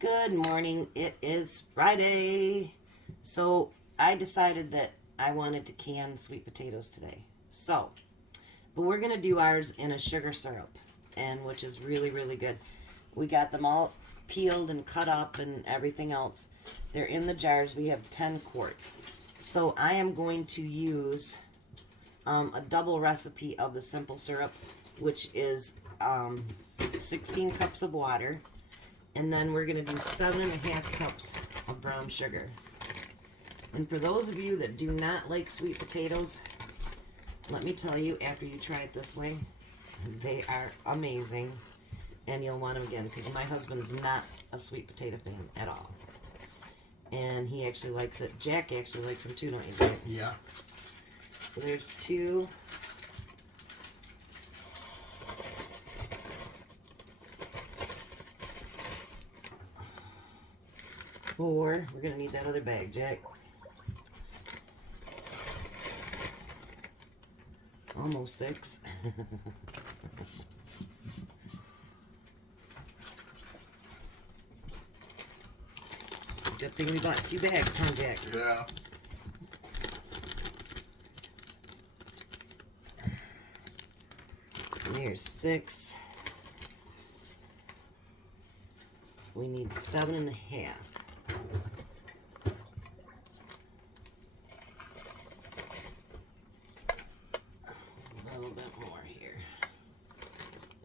Good morning. It is Friday. So I decided that I wanted to can sweet potatoes today. But we're going to do ours in a sugar syrup, and which is really, really good. We got them all peeled and cut up and everything else. They're in the jars. We have 10 quarts. So I am going to use a double recipe of the simple syrup, which is 16 cups of water. And then we're going to do 7.5 cups of brown sugar. And for those of you that do not like sweet potatoes, let me tell you, after you try it this way, they are amazing. And you'll want them again, because my husband is not a sweet potato fan at all. And he actually likes it. Jack actually likes them too, don't you, Jack? Yeah. So there's 2. 4. We're going to need that other bag, Jack. Almost 6. Good thing we bought 2 bags, huh, Jack? Yeah. And there's 6. We need 7.5. A little bit more here.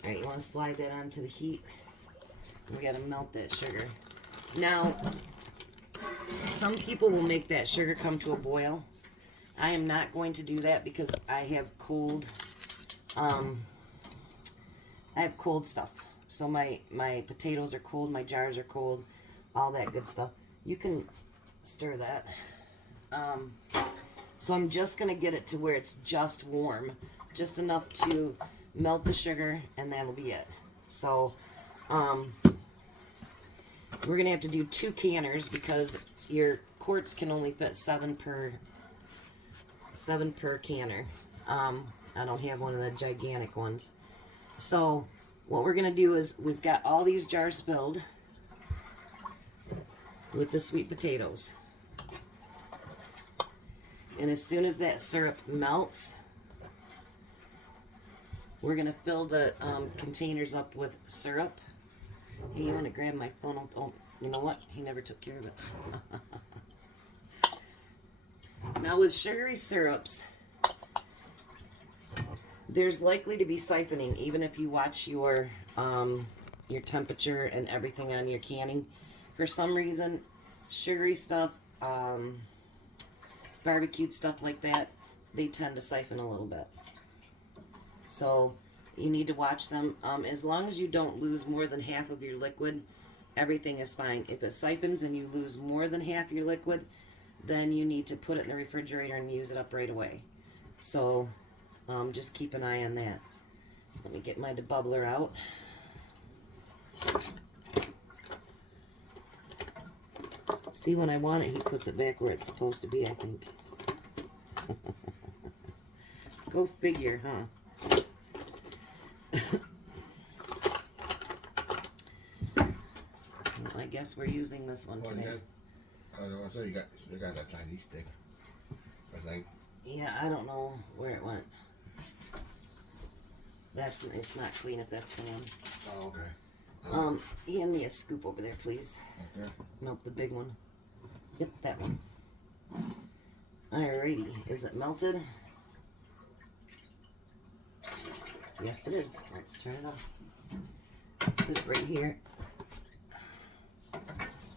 Alright, you want to slide that onto the heat? We got to melt that sugar. Now, some people will make that sugar come to a boil. I am not going to do that because I have cold stuff. So my potatoes are cold, my jars are cold, all that good stuff. You can stir that. So I'm just going to get it to where it's just warm, just enough to melt the sugar, and that'll be it. So we're going to have to do 2 canners because your quarts can only fit 7 per canner. I don't have one of the gigantic ones. So what we're going to do is we've got all these jars filled with the sweet potatoes. And as soon as that syrup melts, we're going to fill the containers up with syrup. Hey, you want to grab my phone? Oh, you know what? He never took care of it. Now with sugary syrups, there's likely to be siphoning, even if you watch your temperature and everything on your canning. For some reason, sugary stuff, barbecued stuff like that, they tend to siphon a little bit. So you need to watch them. As long as you don't lose more than half of your liquid, everything is fine. If it siphons and you lose more than half your liquid, then you need to put it in the refrigerator and use it up right away. So just keep an eye on that. Let me get my debubbler out. See, when I want it, he puts it back where it's supposed to be, I think. Go figure, huh? Well, I guess we're using this one today. I don't know, so you got that Chinese stick, I think. Yeah, I don't know where it went. It's not clean if that's the one. Oh, okay. Hand me a scoop over there, please. Okay. Melt the big one. Yep, that one. Alrighty, is it melted? Yes, it is. Let's turn it off. Sit it right here.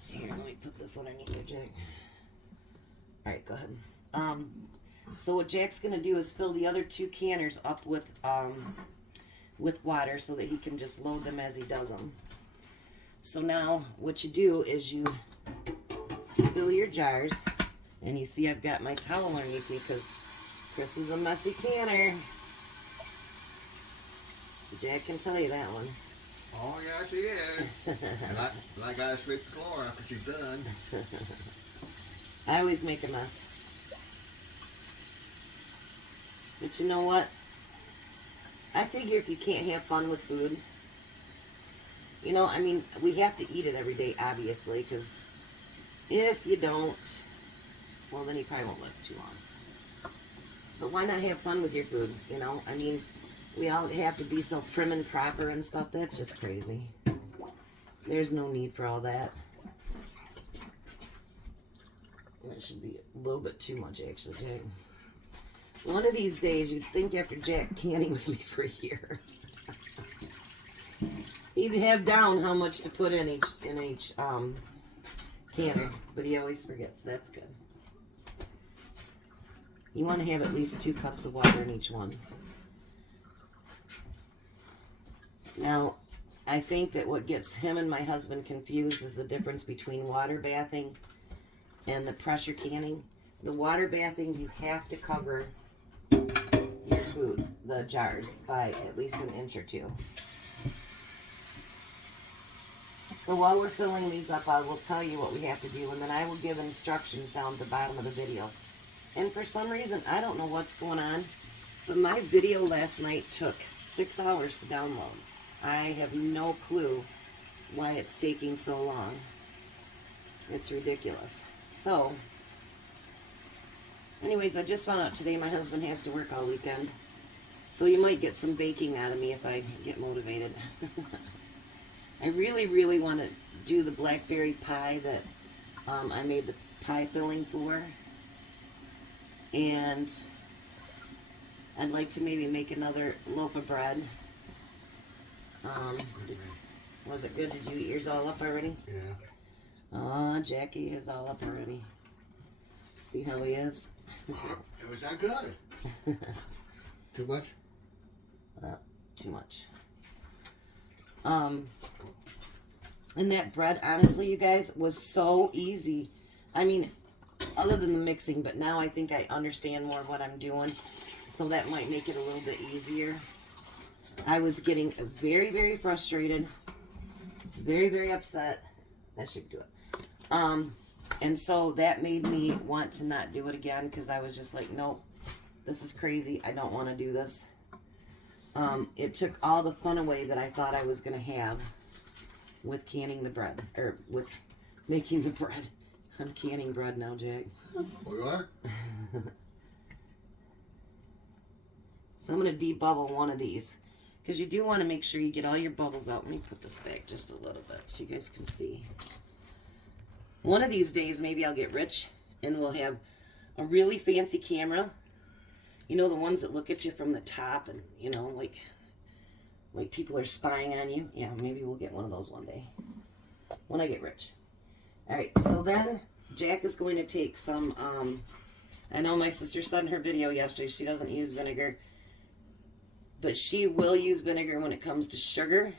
Here, let me put this underneath here, Jack. Alright, go ahead. So what Jack's gonna do is fill the other 2 canners up with water so that he can just load them as he does them. So now what you do is you fill your jars, and you see I've got my towel underneath me because Chris is a messy canner. Jack can tell you that one. Oh, yeah, she is. and I gotta switch the floor after she's done. I always make a mess. But you know what? I figure if you can't have fun with food, You know, I mean, we have to eat it every day, obviously, because if you don't, well, then you probably won't live too long. But why not have fun with your food, you know? I mean, we all have to be so prim and proper and stuff. That's just crazy. There's no need for all that. That should be a little bit too much, actually, Jack. One of these days, you'd think after Jack canning with me for a year, he'd have down how much to put in each canner, but he always forgets. That's good. You want to have at least 2 cups of water in each one. Now, I think that what gets him and my husband confused is the difference between water bathing and the pressure canning. The water bathing, you have to cover your food, the jars, by at least an inch or 2. So while we're filling these up, I will tell you what we have to do, and then I will give instructions down at the bottom of the video. And for some reason, I don't know what's going on, but my video last night took 6 hours to download. I have no clue why it's taking so long. It's ridiculous. So, anyways, I just found out today my husband has to work all weekend. So you might get some baking out of me if I get motivated. I really, really want to do the blackberry pie that I made the pie filling for. And I'd like to maybe make another loaf of bread. Was it good? Did you eat yours all up already? Yeah. Oh, Jackie is all up already. See how he is? It was that good. Too much? Too much. And that bread, honestly, you guys, was so easy. I mean, other than the mixing, but now I think I understand more of what I'm doing. So that might make it a little bit easier. I was getting very, very frustrated. Very, very upset. That should do it. And so that made me want to not do it again because I was just like, nope, this is crazy. I don't want to do this. It took all the fun away that I thought I was going to have with canning the bread, or with making the bread. I'm canning bread now, Jack. Oh, you are? So I'm going to debubble one of these because you do want to make sure you get all your bubbles out. Let me put this back just a little bit so you guys can see. One of these days, maybe I'll get rich and we'll have a really fancy camera. You know, the ones that look at you from the top and, you know, like people are spying on you. Yeah, maybe we'll get one of those one day when I get rich. All right, so then Jack is going to take some, I know my sister said in her video yesterday she doesn't use vinegar, but she will use vinegar when it comes to sugar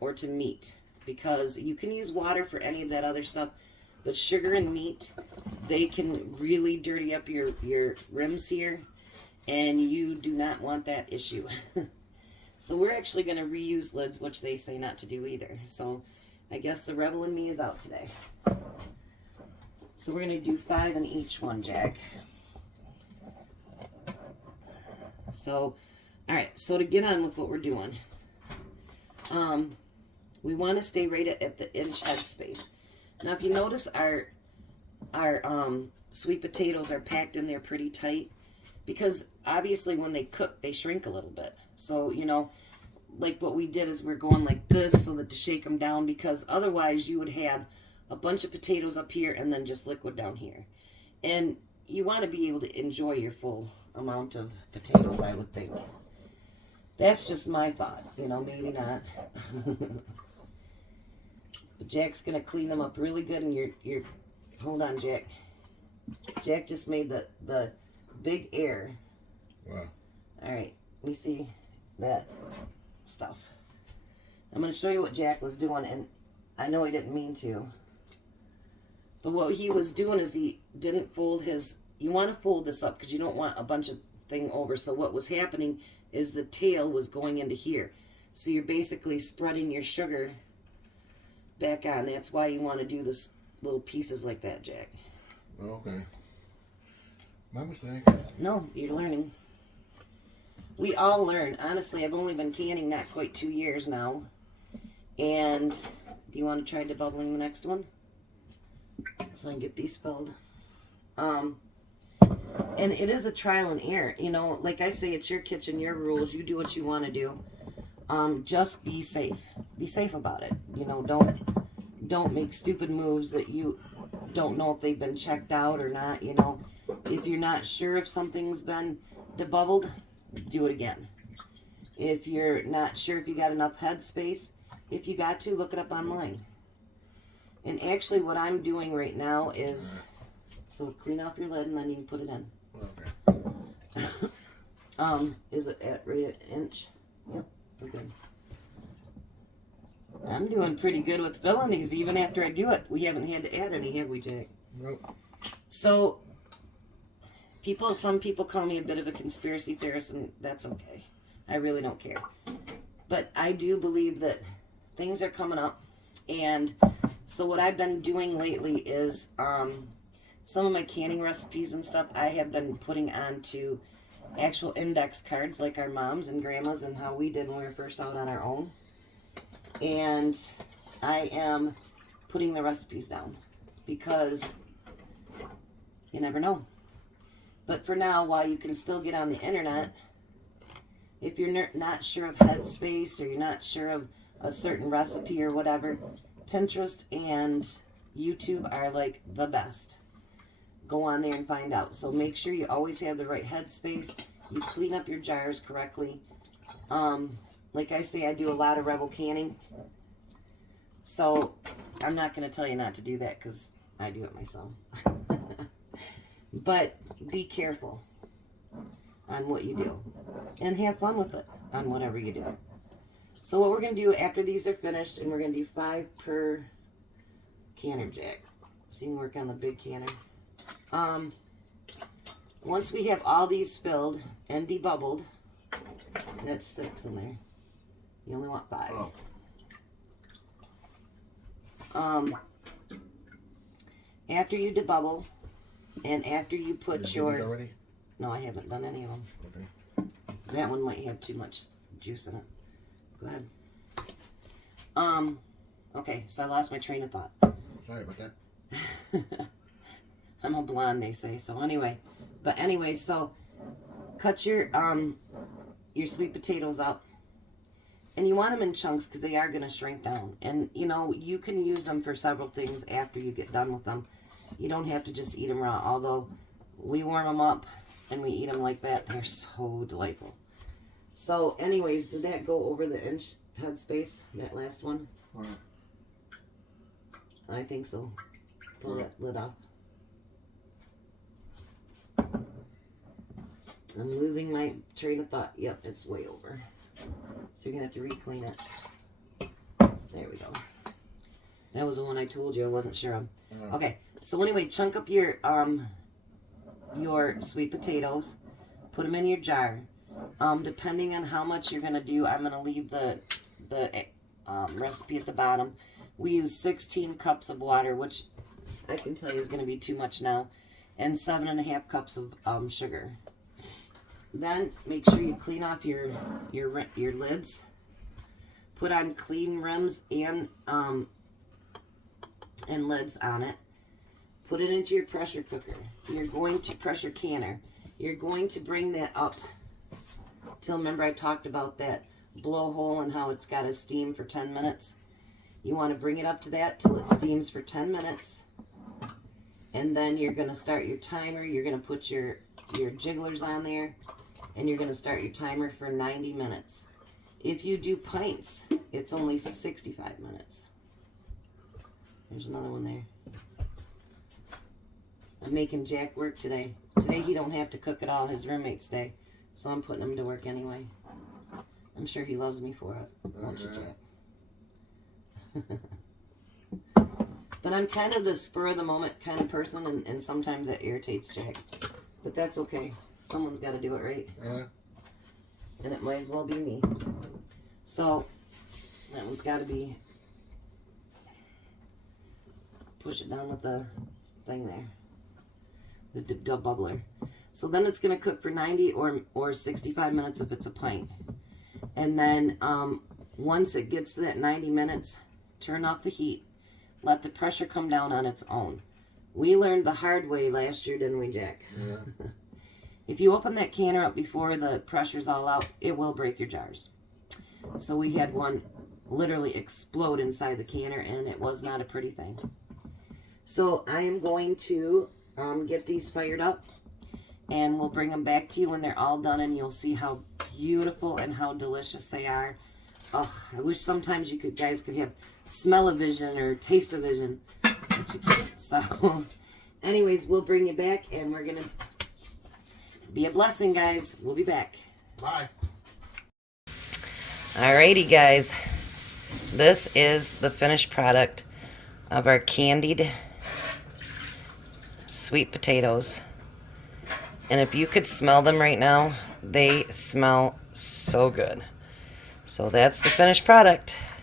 or to meat, because you can use water for any of that other stuff, but sugar and meat, they can really dirty up your rims here, and you do not want that issue. So we're actually going to reuse lids, which they say not to do either. So I guess the rebel in me is out today. So we're going to do 5 in each one, Jack. So, all right. So to get on with what we're doing, we want to stay right at the inch head space. Now, if you notice, our sweet potatoes are packed in there pretty tight, because obviously when they cook, they shrink a little bit. So, you know, like what we did is we're going like this so that to shake them down, because otherwise you would have a bunch of potatoes up here and then just liquid down here. And you want to be able to enjoy your full amount of potatoes, I would think. That's just my thought, you know, maybe not. But Jack's going to clean them up really good, and you're hold on, Jack. Jack just made the big air. Wow. All right, let me see that stuff. I'm going to show you what Jack was doing, and I know he didn't mean to. But what he was doing is he didn't fold his... You want to fold this up because you don't want a bunch of thing over. So what was happening is the tail was going into here. So you're basically spreading your sugar back on. That's why you want to do this little pieces like that, Jack. Okay. My mistake. No, you're learning. We all learn. Honestly, I've only been canning not quite 2 years now. And do you want to try debubbling the next one? So I can get these filled. And it is a trial and error. You know, like I say, it's your kitchen, your rules. You do what you want to do. Just be safe. Be safe about it. You know, don't make stupid moves that you don't know if they've been checked out or not. You know, if you're not sure if something's been debubbled, do it again. If you're not sure if you got enough head space, if you got to, look it up online. And actually what I'm doing right now is, so clean off your lid and then you can put it in. Okay. Is it at right at inch? Yep, we're good. I'm doing pretty good with filling these even after I do it. We haven't had to add any, have we, Jack? Nope. So, some people call me a bit of a conspiracy theorist, and that's okay. I really don't care. But I do believe that things are coming up, and so what I've been doing lately is some of my canning recipes and stuff I have been putting onto actual index cards like our moms and grandmas and how we did when we were first out on our own. And I am putting the recipes down because you never know. But for now, while you can still get on the internet, if you're not sure of headspace or you're not sure of a certain recipe or whatever, Pinterest and YouTube are like the best. Go on there and find out. So make sure you always have the right headspace. You clean up your jars correctly. Like I say, I do a lot of Rebel canning. So I'm not going to tell you not to do that because I do it myself. But be careful on what you do. And have fun with it on whatever you do. So what we're going to do after these are finished, and we're going to do 5 per canner, Jack. So you can work on the big canner. Once we have all these filled and debubbled, that's 6 in there. You only want 5. Oh. After you debubble, and after you put Did your... you do these already? No, I haven't done any of them. Okay. That one might have too much juice in it. Go ahead. Okay, so I lost my train of thought. Sorry about that. I'm a blonde, they say. So anyway, so cut your sweet potatoes up, and you want them in chunks because they are going to shrink down. And you know, you can use them for several things after you get done with them. You don't have to just eat them raw. Although we warm them up and we eat them like that, they're so delightful. So, anyways, did that go over the inch head space? That last one? All right. I think so. Pull that lid off. I'm losing my train of thought. Yep, it's way over. So you're going to have to re-clean it. There we go. That was the one I told you I wasn't sure of. Okay, so anyway, chunk up your sweet potatoes. Put them in your jar. Depending on how much you're going to do, I'm going to leave the recipe at the bottom. We use 16 cups of water, which I can tell you is going to be too much now, and 7.5 cups of sugar. Then make sure you clean off your lids. Put on clean rims and lids on it. Put it into your pressure cooker. You're going to pressure canner. You're going to bring that up till, remember I talked about that blowhole and how it's got to steam for 10 minutes. You want to bring it up to that till it steams for 10 minutes. And then you're going to start your timer. You're going to put your jigglers on there. And you're going to start your timer for 90 minutes. If you do pints, it's only 65 minutes. There's another one there. I'm making Jack work today. Today he don't have to cook at all. His roommates stay. So I'm putting him to work anyway. I'm sure he loves me for it. Won't you, Jack? But I'm kind of the spur of the moment kind of person, and sometimes that irritates Jack. But that's okay. Someone's got to do it, right? And it might as well be me. So that one's got to be, push it down with the thing there, the bubbler. So then it's going to cook for 90 or 65 minutes if it's a pint. And then once it gets to that 90 minutes, turn off the heat. Let the pressure come down on its own. We learned the hard way last year, didn't we, Jack? Yeah. If you open that canner up before the pressure's all out, it will break your jars. So we had one literally explode inside the canner, and it was not a pretty thing. So I am going to get these fired up, and we'll bring them back to you when they're all done, and you'll see how beautiful and how delicious they are. Oh, I wish sometimes you guys could have smell-o-vision or taste-o-vision, but you can't. So anyways, we'll bring you back, and we're going to be a blessing, guys. We'll be back. Bye. Alrighty, guys. This is the finished product of our candied sweet potatoes. And if you could smell them right now, they smell so good. So that's the finished product.